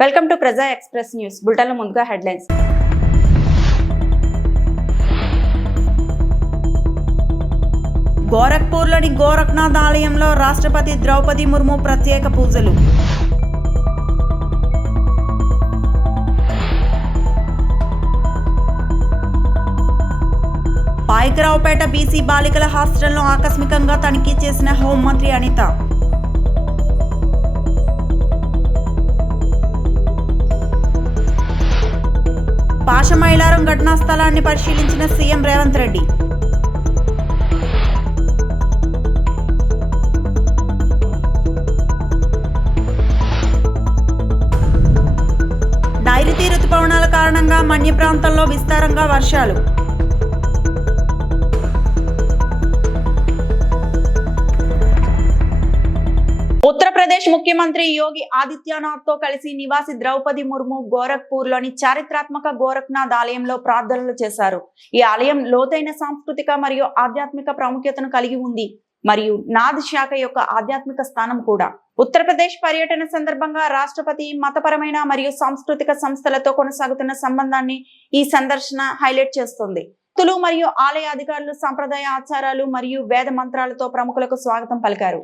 Welcome to ప్రజా express news బులెటిన్లో ముందుగా హెడ్లైన్స్. గోరఖ్పూర్లోని గోరఖ్నాథ్ ఆలయంలో రాష్ట్రపతి ద్రౌపది ముర్ము ప్రత్యేక పూజలు. పాయకరావుపేట బీసీ బాలికల హాస్టల్ను ఆకస్మికంగా తనిఖీ చేసిన హోంమంత్రి అనిత. పాషమైలారం ఘటనా స్థలాన్ని పరిశీలించిన సీఎం రేవంత్ రెడ్డి. నైరుతి రుతుపవనాల కారణంగా మన్య ప్రాంతాల్లో విస్తారంగా వర్షాలు. ఉత్తరప్రదేశ్ ముఖ్యమంత్రి యోగి ఆదిత్యనాథ్ తో కలిసి నివాసి ద్రౌపది ముర్ము గోరఖ్పూర్లోని చారిత్రాత్మక గోరఖ్నాథ్ ఆలయంలో ప్రార్థనలు చేశారు. ఈ ఆలయం లోతైన సాంస్కృతిక మరియు ఆధ్యాత్మిక ప్రాముఖ్యతను కలిగి ఉంది మరియు నాథ్ శాఖ యొక్క ఆధ్యాత్మిక స్థానం కూడా. ఉత్తరప్రదేశ్ పర్యటన సందర్భంగా రాష్ట్రపతి మతపరమైన మరియు సాంస్కృతిక సంస్థలతో కొనసాగుతున్న సంబంధాన్ని ఈ సందర్శన హైలైట్ చేస్తుంది. భక్తులు మరియు ఆలయ అధికారులు సంప్రదాయ ఆచారాలు మరియు వేద మంత్రాలతో ప్రముఖులకు స్వాగతం పలికారు.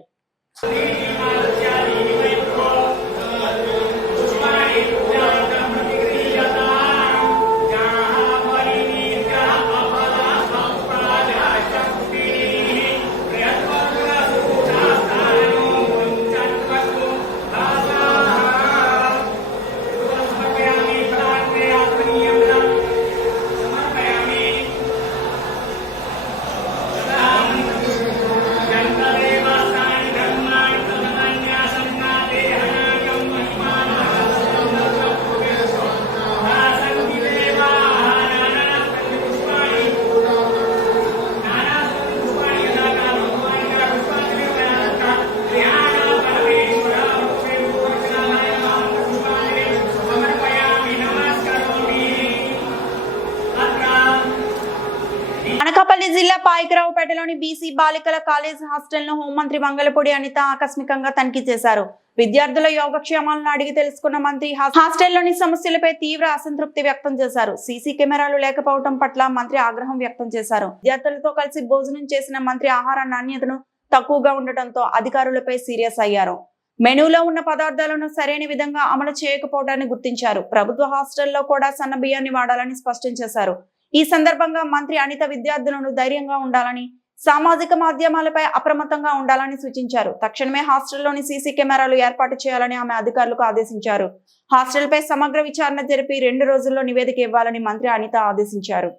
అనకాపల్లి జిల్లా పాయకరావుపేటలోని బీసీ బాలికల కాలేజ్ హాస్టల్ ను హోంమంత్రి మంగళపూడి అనిత ఆకస్మికంగా తనిఖీ చేశారు. విద్యార్థుల యోగక్షేమాలను అడిగి తెలుసుకున్న మంత్రి హాస్టల్లోని సమస్యలపై తీవ్ర అసంతృప్తి వ్యక్తం చేశారు. సీసీ కెమెరాలు లేకపోవడం పట్ల మంత్రి ఆగ్రహం వ్యక్తం చేశారు. విద్యార్థులతో కలిసి భోజనం చేసిన మంత్రి ఆహార నాణ్యతను తక్కువగా ఉండటంతో అధికారులపై సీరియస్ అయ్యారు. మెనూలో ఉన్న పదార్థాలను సరైన విధంగా అమలు చేయకపోవడాన్ని గుర్తించారు. ప్రభుత్వ హాస్టల్లో కూడా సన్న బియ్యాన్ని వాడాలని స్పష్టం చేశారు. ఈ సందర్భంగా మంత్రి అనిత విద్యార్థులను ధైర్యంగా ఉండాలని, సామాజిక మాధ్యమాలపై అప్రమత్తంగా ఉండాలని సూచించారు. తక్షణమే హాస్టల్లోని సీసీ కెమెరాలు ఏర్పాటు చేయాలని ఆమె అధికారులకు ఆదేశించారు. హాస్టల్పై సమగ్ర విచారణ జరిపి 2 రోజుల్లో నివేదిక ఇవ్వాలని మంత్రి అనిత ఆదేశించారు.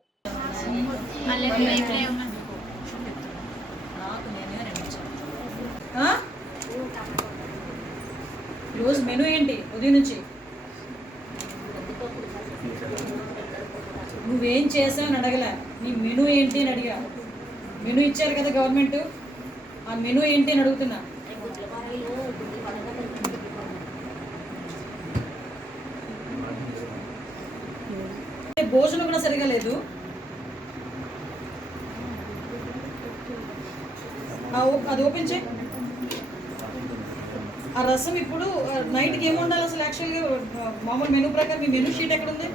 మెనూ ఏంటి ఉదయం నుంచి నువ్వేం చేసావని అడగలే, నీ మెనూ ఏంటి అని అడిగా. మెనూ ఇచ్చారు కదా గవర్నమెంట్, ఆ మెనూ ఏంటి అని అడుగుతున్నా. భోజనం కూడా సరిగా లేదు. అది ఓపెన్ చేయి. ఆ రసం ఇప్పుడు నైట్కి ఏమి ఉండాలి అసలు? యాక్చువల్గా మామూలు మెనూ ప్రకారం మీ మెనూ షీట్ ఎక్కడ ఉంది?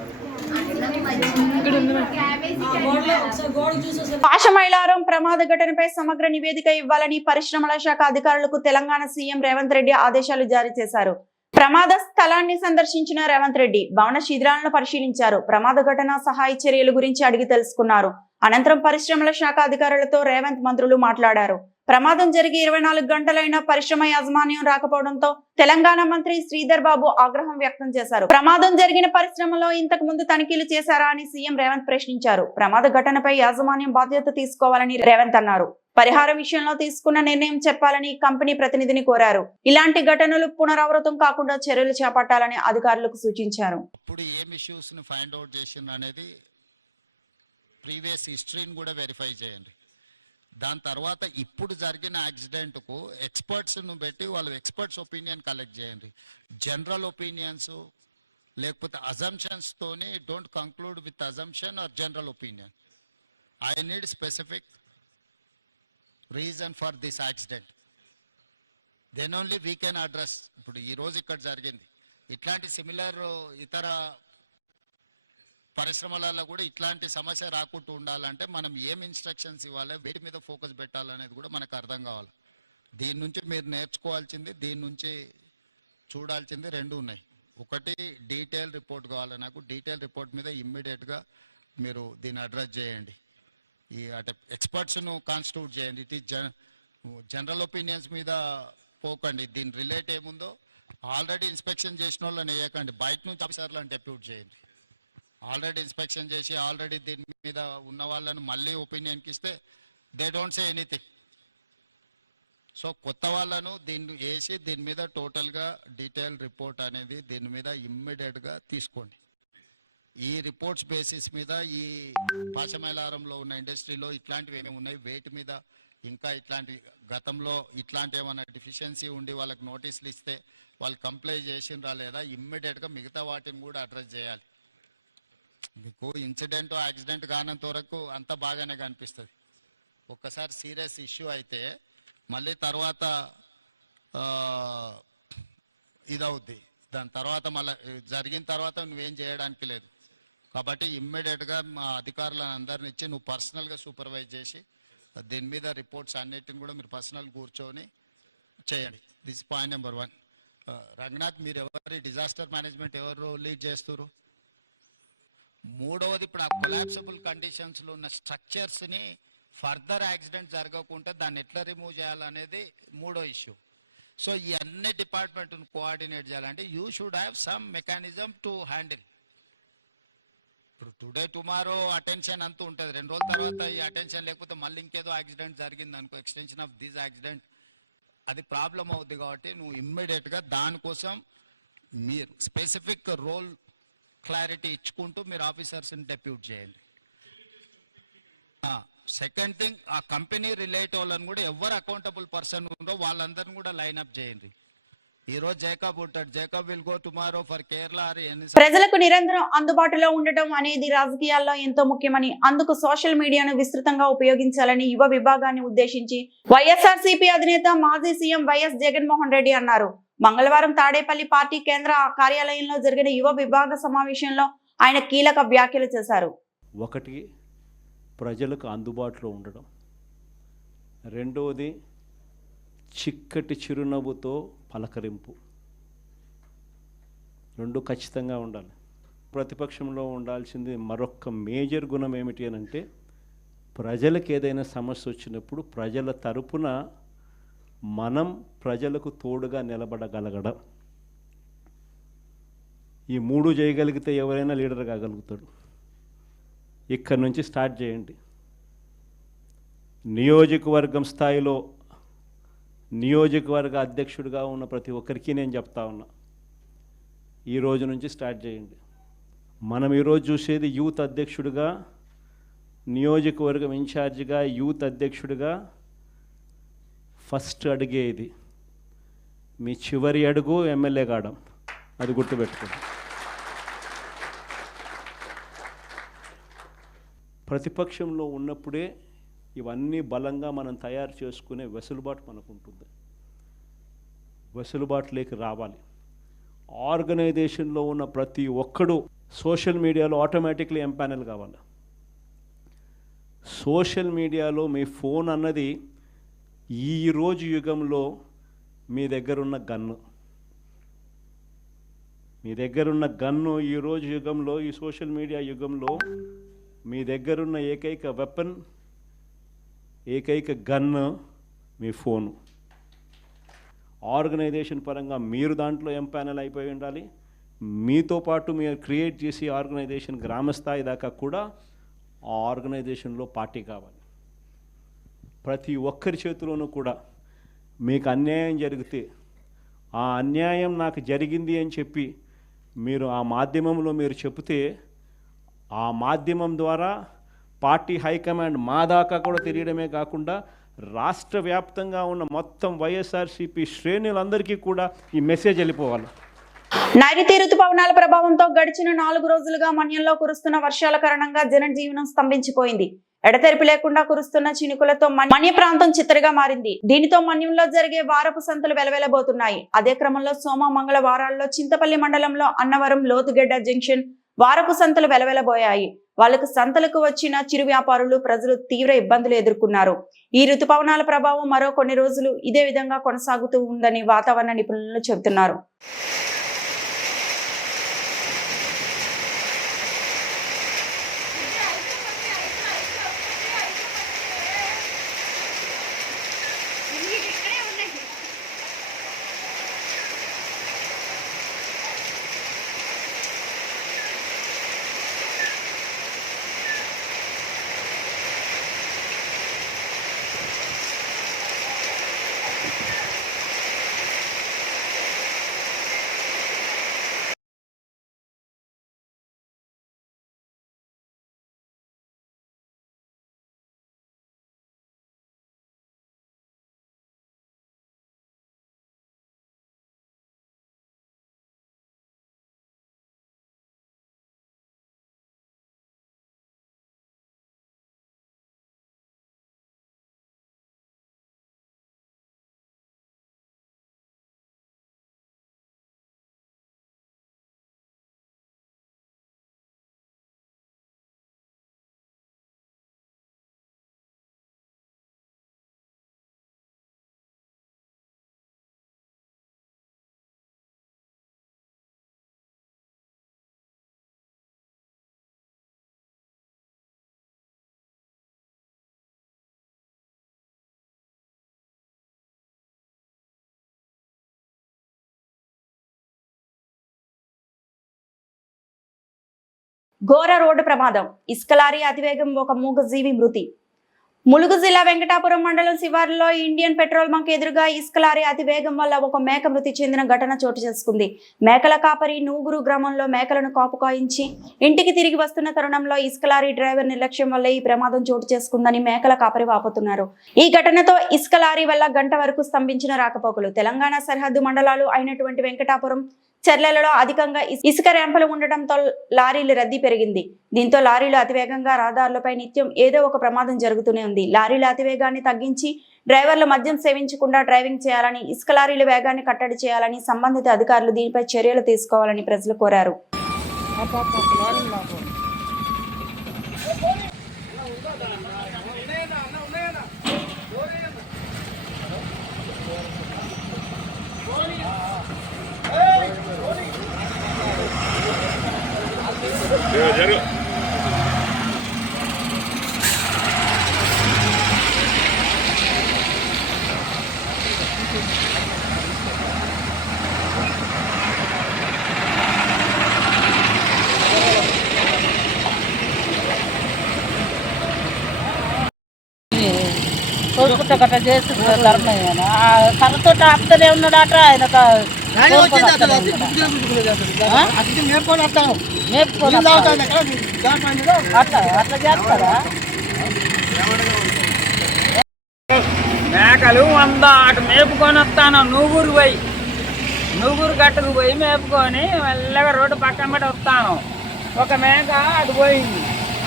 పాషమైలారం ప్రమాద ఘటనపై సమగ్ర నివేదిక ఇవ్వాలని పరిశ్రమల శాఖ అధికారులకు తెలంగాణ సీఎం రేవంత్ రెడ్డి ఆదేశాలు జారీ చేశారు. ప్రమాద స్థలాన్ని సందర్శించిన రేవంత్ రెడ్డి భవన శిథిలాలను పరిశీలించారు. ప్రమాద ఘటన సహాయ చర్యల గురించి అడిగి తెలుసుకున్నారు. అనంతరం పరిశ్రమల శాఖ అధికారులతో రేవంత్ మంత్రులు మాట్లాడారు. ప్రమాదం జరిగి 24 గంటలైనా పరిశ్రమ యాజమాన్యం రాకపోవడంతో తెలంగాణ మంత్రి శ్రీధర్ బాబు ఆగ్రహం వ్యక్తం చేశారు. ప్రమాదం జరిగిన పరిశ్రమలో ఇంతకు ముందు తనిఖీలు చేశారా అని సీఎం రేవంత్ ప్రశ్నించారు. ప్రమాద ఘటనపై యాజమాన్యం బాధ్యత తీసుకోవాలని రేవంత్ అన్నారు. పరిహారం విషయంలో తీసుకున్న నిర్ణయం చెప్పాలని కంపెనీ ప్రతినిధిని కోరారు. ఇలాంటి ఘటనలు పునరావృతం కాకుండా చర్యలు చేపట్టాలని అధికారులకు సూచించారు. దాని తర్వాత ఇప్పుడు జరిగిన యాక్సిడెంట్కు ఎక్స్పర్ట్స్ను పెట్టి వాళ్ళు ఎక్స్పర్ట్స్ ఒపీనియన్ కలెక్ట్ చేయండి. జనరల్ ఒపీనియన్స్ లేకపోతే అజంప్షన్స్తోని don't conclude with assumption or general opinion. I need specific reason for this accident, then only we can address. ఇప్పుడు ఈరోజు ఇక్కడ జరిగింది, ఇట్లాంటి సిమిలర్ ఇతర పరిశ్రమలలో కూడా ఇట్లాంటి సమస్య రాకుండా ఉండాలంటే మనం ఏం ఇన్స్ట్రక్షన్స్ ఇవ్వాలి, వీటి మీద ఫోకస్ పెట్టాలనేది కూడా మనకు అర్థం కావాలి. దీని నుంచి మీరు నేర్చుకోవాల్సింది, దీని నుంచి చూడాల్సింది రెండు ఉన్నాయి. ఒకటి డీటెయిల్ రిపోర్ట్ కావాలి నాకు. డీటెయిల్ రిపోర్ట్ మీద ఇమ్మీడియట్గా మీరు దీన్ని అడ్రస్ చేయండి. ఈ అంటే ఎక్స్పర్ట్స్ను కాన్స్టిట్యూట్ చేయండి. ఇట్ ఈస్ జనరల్ ఒపీనియన్స్ మీద పోకండి. దీని రిలేట్ ఏముందో ఆల్రెడీ ఇన్స్పెక్షన్ చేసిన వాళ్ళని వేయకండి, బయట నుంచి ఆఫీసర్లను డెప్యూట్ చేయండి. ఆల్రెడీ ఇన్స్పెక్షన్ చేసి ఆల్రెడీ దీని మీద ఉన్న వాళ్ళని మళ్ళీ ఒపీనియన్కి ఇస్తే they don't say anything. So కొత్త వాళ్ళను దీన్ని వేసి దీని మీద టోటల్గా డీటెయిల్ రిపోర్ట్ అనేది దీని మీద ఇమ్మీడియట్గా తీసుకోండి. ఈ రిపోర్ట్స్ బేసిస్ మీద ఈ పాశమైలారంలో ఉన్న ఇండస్ట్రీలో ఇట్లాంటివి ఏమేమి ఉన్నాయి, వేటి మీద ఇంకా ఇట్లాంటి గతంలో ఇట్లాంటి ఏమైనా డెఫిషియన్సీ ఉండి వాళ్ళకి నోటీసులు ఇస్తే వాళ్ళు కంప్లై చేసిండ్రా లేదా, ఇమ్మీడియట్గా మిగతా వాటిని కూడా అడ్రస్ చేయాలి. మీకు ఇన్సిడెంట్ యాక్సిడెంట్ కానంత వరకు అంత బాగానే కనిపిస్తుంది. ఒక్కసారి సీరియస్ ఇష్యూ అయితే మళ్ళీ తర్వాత ఇదవుద్ది. దాని తర్వాత మళ్ళీ జరిగిన తర్వాత నువ్వేం చేయడానికి లేదు. కాబట్టి ఇమ్మీడియట్గా మా అధికారులను అందరిని ఇచ్చి నువ్వు పర్సనల్గా సూపర్వైజ్ చేసి దీని మీద రిపోర్ట్స్ అన్నిటిని కూడా మీరు పర్సనల్ కూర్చొని చేయండి. This point number 1. రంగనాథ్, మీరు ఎవరి డిజాస్టర్ మేనేజ్మెంట్ ఎవరు లీడ్ చేస్తారు? మూడవది, ఇప్పుడు ఆ కొలాప్సబుల్ కండిషన్స్లో ఉన్న స్ట్రక్చర్స్ని ఫర్దర్ యాక్సిడెంట్ జరగకుండా దాన్ని ఎట్లా రిమూవ్ చేయాలనేది మూడో ఇష్యూ. సో ఈ అన్ని డిపార్ట్మెంట్ను కోఆర్డినేట్ చేయాలంటే you should have some mechanism to handle. ఇప్పుడు టుడే టుమారో అటెన్షన్ అంతూ ఉంటుంది, 2 రోజుల తర్వాత ఈ అటెన్షన్ లేకపోతే మళ్ళీ ఇంకేదో యాక్సిడెంట్ జరిగింది అనుకో, ఎక్స్టెన్షన్ ఆఫ్ దిస్ యాక్సిడెంట్, అది ప్రాబ్లం అవుద్ది. కాబట్టి నువ్వు ఇమ్మీడియట్గా దానికోసం మీరు స్పెసిఫిక్ రోల్ క్లారిటీ ఇచ్చుకుంటూ మీరు ఆఫీసర్స్ని డెప్యూట్ చేయండి. సెకండ్ థింగ్, ఆ కంపెనీ రిలేట్ వాళ్ళని కూడా ఎవరు అకౌంటబుల్ పర్సన్ ఉందో వాళ్ళందరినీ కూడా లైన్ అప్ చేయండి. ఈ రోజు జేకబ్ ఉంటాడు, Jacob will go tomorrow for Kerala. ప్రజలకు నిరంతరం అందుబాటులో ఉండటం అనేది రాజకీయాల్లో ఎంతో ముఖ్యమని, అందుకు సోషల్ మీడియాను విస్తృతంగా ఉపయోగించాలని యువ విభాగాన్ని ఉద్దేశించి వైఎస్ఆర్సీపీ అధినేత మాజీ సీఎం వైఎస్ జగన్మోహన్ రెడ్డి అన్నారు. మంగళవారం తాడేపల్లి పార్టీ కేంద్ర కార్యాలయంలో జరిగిన యువ విభాగ సమావేశంలో ఆయన కీలక వ్యాఖ్యలు చేశారు. ఒకటి, ప్రజలకు అందుబాటులో ఉండడం. రెండవది, చిక్కటి చిరునవ్వుతో పలకరింపు. రెండు ఖచ్చితంగా ఉండాలి. ప్రతిపక్షంలో ఉండాల్సింది మరొక మేజర్ గుణం ఏమిటి అని అంటే, ప్రజలకు ఏదైనా సమస్య వచ్చినప్పుడు ప్రజల తరపున మనం ప్రజలకు తోడుగా నిలబడగలగడం. ఈ మూడు చేయగలిగితే ఎవరైనా లీడర్ కాగలుగుతాడు. ఇక్కడి నుంచి స్టార్ట్ చేయండి. నియోజకవర్గం స్థాయిలో నియోజకవర్గ అధ్యక్షుడిగా ఉన్న ప్రతి ఒక్కరికి నేను చెప్తా ఉన్నా, ఈ రోజు నుంచి స్టార్ట్ చేయండి. మనం ఈరోజు చూసేది యూత్ అధ్యక్షుడిగా, నియోజకవర్గం ఇన్ఛార్జిగా, యూత్ అధ్యక్షుడిగా ఫస్ట్ అడిగే ఇది. మీ చివరి అడుగు ఎమ్మెల్యే కావడం, అది గుర్తుపెట్టుకోండి. ప్రతిపక్షంలో ఉన్నప్పుడే ఇవన్నీ బలంగా మనం తయారు చేసుకునే వెసులుబాటు మనకు ఉంటుంది. వెసులుబాటులోకి రావాలి. ఆర్గనైజేషన్లో ఉన్న ప్రతి ఒక్కడు సోషల్ మీడియాలో ఆటోమేటిక్లీ ఎంపానల్ కావాలి. సోషల్ మీడియాలో మీ ఫోన్ అన్నది ఈరోజు యుగంలో మీ దగ్గరున్న గన్ను. మీ దగ్గరున్న గన్ను ఈరోజు యుగంలో, ఈ సోషల్ మీడియా యుగంలో మీ దగ్గరున్న ఏకైక వెపన్, ఏకైక గన్ను మీ ఫోను. ఆర్గనైజేషన్ పరంగా మీరు దాంట్లో ఎంపానల్ అయిపోయి ఉండాలి. మీతో పాటు మీరు క్రియేట్ చేసి ఆర్గనైజేషన్ గ్రామస్థాయి దాకా కూడా ఆ ఆర్గనైజేషన్లో పార్టీ కావాలి. ప్రతి ఒక్కరి చేతిలోనూ కూడా మీకు అన్యాయం జరిగితే, ఆ అన్యాయం నాకు జరిగింది అని చెప్పి మీరు ఆ మాధ్యమంలో మీరు చెబితే, ఆ మాధ్యమం ద్వారా పార్టీ హైకమాండ్ మా దాకా కూడా తెలియడమే కాకుండా రాష్ట్ర వ్యాప్తంగా ఉన్న మొత్తం వైఎస్ఆర్సీపీ శ్రేణులందరికీ కూడా ఈ మెసేజ్ వెళ్ళిపోవాలి. నైరుతి రుతుపవనాల ప్రభావంతో గడిచిన 4 రోజులుగా మన్యంలో కురుస్తున్న వర్షాల కారణంగా జనజీవనం స్తంభించిపోయింది. ఎడతెరిపి లేకుండా కురుస్తున్న చినుకులతో మన్య ప్రాంతం చిత్తడిగా మారింది. దీనితో మన్యంలో జరిగే వారపు సంతలు వెలవెలబోతున్నాయి. అదే క్రమంలో సోమ మంగళ వారాల్లో చింతపల్లి మండలంలో అన్నవరం లోతుగెడ్డ జంక్షన్ వారపు సంతలు వెలవెలబోయాయి. వాళ్లకు సంతలకు వచ్చిన చిరు వ్యాపారులు ప్రజలు తీవ్ర ఇబ్బందులు ఎదుర్కొన్నారు. ఈ ఋతుపవనాల ప్రభావం మరో కొన్ని రోజులు ఇదే విధంగా కొనసాగుతూ ఉందని వాతావరణ నిపుణులు చెబుతున్నారు. ఘోర రోడ్డు ప్రమాదం. ఇసుక లారీ అతివేగం ఒక మూగజీవి మృతి. ములుగు జిల్లా వెంకటాపురం మండలం శివారులో ఇండియన్ పెట్రోల్ బంక్ ఎదురుగా ఇసుక లారీ అతివేగం వల్ల ఒక మేక మృతి చెందిన ఘటన చోటు చేసుకుంది. మేకల కాపరి నూగురు గ్రామంలో మేకలను కాపు కాయించి ఇంటికి తిరిగి వస్తున్న తరుణంలో ఇసుక లారీ డ్రైవర్ నిర్లక్ష్యం వల్ల ఈ ప్రమాదం చోటు చేసుకుందని మేకల కాపరి వాపోతున్నారు. ఈ ఘటనతో ఇసుక లారీ వల్ల గంట వరకు స్తంభించిన రాకపోకలు. తెలంగాణ సరిహద్దు మండలాలు అయినటువంటి వెంకటాపురం చెర్లలో అధికంగా ఇసుక ర్యాంపులు ఉండటంతో లారీల రద్దీ పెరిగింది. దీంతో లారీలు అతివేగంగా రహదారులపై నిత్యం ఏదో ఒక ప్రమాదం జరుగుతూనే ఉంది. లారీల అతివేగాన్ని తగ్గించి డ్రైవర్లు మద్యం సేవించకుండా డ్రైవింగ్ చేయాలని, ఇసుక లారీల వేగాన్ని కట్టడి చేయాలని సంబంధిత అధికారులు దీనిపై చర్యలు తీసుకోవాలని ప్రజలు కోరారు. చూసుకుంటే గట్రా చేసి ధర్మం కర్రతో ఆపుతూనే ఉన్నాడట. ఆయన అట్లా చేస్తారా? మేకలు 100 అటు మేపుకొని వస్తాను. నూగురు గట్టుకు పోయి మేపుకొని మెల్లగా రోడ్డు పక్కన పెట్టి వస్తాను. ఒక మేక అటు పోయింది.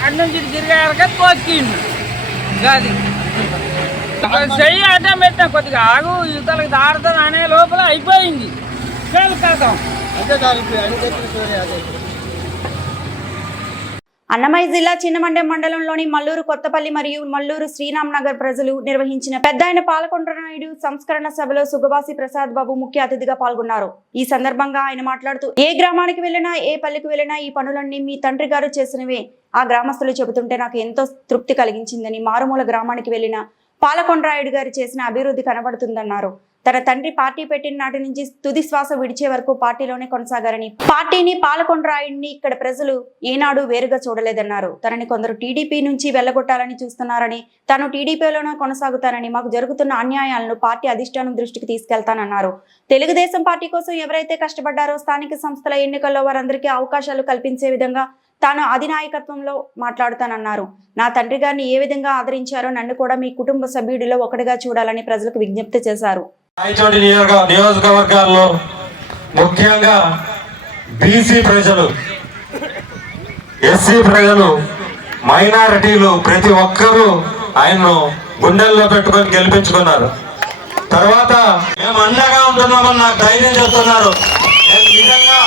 అటు నుంచి తిరిగాక తోక్కిండు. గది చెయ్యి అడ్డం పెట్టిన కొద్దిగా ఆగు ఇతలకు దాడుతుంది అనే లోపల అయిపోయింది. అన్నమయ్య జిల్లా చిన్నమండెం మండలంలోని మల్లూరు కొత్తపల్లి మరియు మల్లూరు శ్రీరామ్ నగర్ ప్రజలు నిర్వహించిన పెద్దాయన పాలకొండ నాయుడు సంస్కరణ సభలో సుగవాసి ప్రసాద్ బాబు ముఖ్య అతిథిగా పాల్గొన్నారు. ఈ సందర్భంగా ఆయన మాట్లాడుతూ, ఏ గ్రామానికి వెళ్ళినా ఏ పల్లెకి వెళ్ళినా ఈ పనులన్నీ మీ తండ్రి గారు చేసినవే. ఆ గ్రామస్తులు చెబుతుంటే నాకు ఎంతో తృప్తి కలిగించిందని, మారుమూల గ్రామానికి వెళ్ళిన పాలకొండరాయుడు గారు చేసిన అభివృద్ధి కనబడుతుందన్నారు. తన తండ్రి పార్టీ పెట్టిన నాటి నుంచి తుది శ్వాస విడిచే వరకు పార్టీలోనే కొనసాగారని, పార్టీని పాలకొండరాయుడిని ఇక్కడ ప్రజలు ఏనాడు వేరుగా చూడలేదన్నారు. తనని కొందరు టీడీపీ నుంచి వెళ్లగొట్టాలని చూస్తున్నారని, తాను టీడీపీలోనే కొనసాగుతానని, మాకు జరుగుతున్న అన్యాయాలను పార్టీ అధిష్టానం దృష్టికి తీసుకెళ్తానన్నారు. తెలుగుదేశం పార్టీ కోసం ఎవరైతే కష్టపడ్డారో స్థానిక సంస్థల ఎన్నికల్లో వారందరికీ అవకాశాలు కల్పించే విధంగా తాను అధినాయకత్వంలో మాట్లాడుతానన్నారు. నా తండ్రి గారిని ఏ విధంగా ఆదరించారో నన్ను కూడా మీ కుటుంబ సభ్యుడిలో ఒకటిగా చూడాలని ప్రజలకు విజ్ఞప్తి చేశారు. నియోజకవర్గాల్లో ముఖ్యంగా బీసీ ప్రజలు, ఎస్సీ ప్రజలు మైనారిటీలు ప్రతి ఒక్కరూ ఆయన్ను గుండెల్లో పెట్టుకొని గెలిపించుకున్నారు. తర్వాత మేము అండగా ఉంటున్నామని నాకు ధైర్యం చెప్తున్నారు. నేను నిజంగా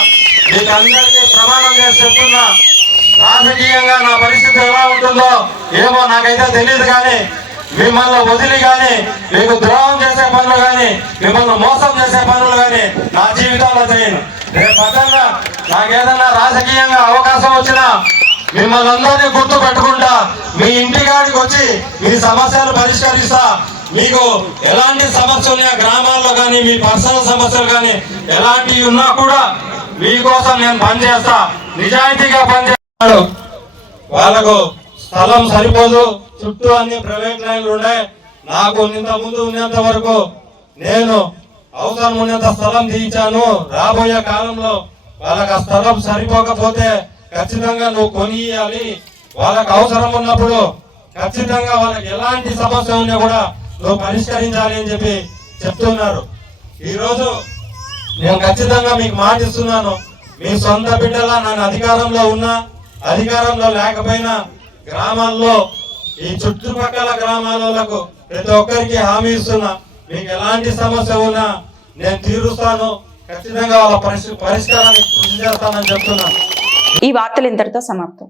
మీకు అందరికీ ప్రమాణం చేసి చెప్తున్నా, రాజకీయంగా నా పరిస్థితి ఎలా ఉంటుందో ఏమో నాకైతే తెలియదు, కానీ మిమ్మల్ని వదిలి కానీ మీకు ద్రోహం చేసే పనులు కానీ మిమ్మల్ని మోసం చేసే పనులు కానీ నా జీవితంలో చేయను. రేపు పక్కన నాకేదన్నా రాజకీయంగా అవకాశం వచ్చినా మిమ్మల్ని అందరినీ గుర్తు పెట్టుకుంటా, మీ ఇంటికాడికి వచ్చి మీ సమస్యలు పరిష్కరిస్తా. మీకు ఎలాంటి సమస్యలు ఉన్నా గ్రామాల్లో కానీ మీ పర్సనల్ సమస్యలు కానీ ఎలాంటివి ఉన్నా కూడా మీకోసం నేను పనిచేస్తా, నిజాయితీగా పనిచేస్తాడు. వాళ్ళకు స్థలం సరిపోదు, చుట్టూ అన్ని ప్రైవేట్ లైన్లు ఉన్నాయి. నాకు ఇంత ముందు ఉన్నంత వరకు నేను అవసరం ఉన్నంత స్థలం తీయించాను. రాబోయే కాలంలో వాళ్ళకి ఆ స్థలం సరిపోకపోతే ఖచ్చితంగా నువ్వు కొనియాలి. వాళ్ళకి అవసరం ఉన్నప్పుడు ఖచ్చితంగా వాళ్ళకి ఎలాంటి సమస్య ఉన్నా కూడా నువ్వు పరిష్కరించాలి అని చెప్పి చెప్తున్నారు. ఈరోజు నేను ఖచ్చితంగా మీకు మాట ఇస్తున్నాను, మీ సొంత బిడ్డలా నన్ను అధికారంలో ఉన్నా అధికారంలో లేకపోయినా గ్రామాల్లో ఈ చుట్టుపక్కల గ్రామాలకు ప్రతి ఒక్కరికి హామీ ఇస్తున్నా, మీకు ఎలాంటి సమస్య ఉన్నా నేను తీరుస్తాను, ఖచ్చితంగా వాళ్ళ పరిష్కారానికి కృషి చేస్తానని చెప్తున్నాను. ఈ వార్తలు ఇంతటితో సమాప్తం.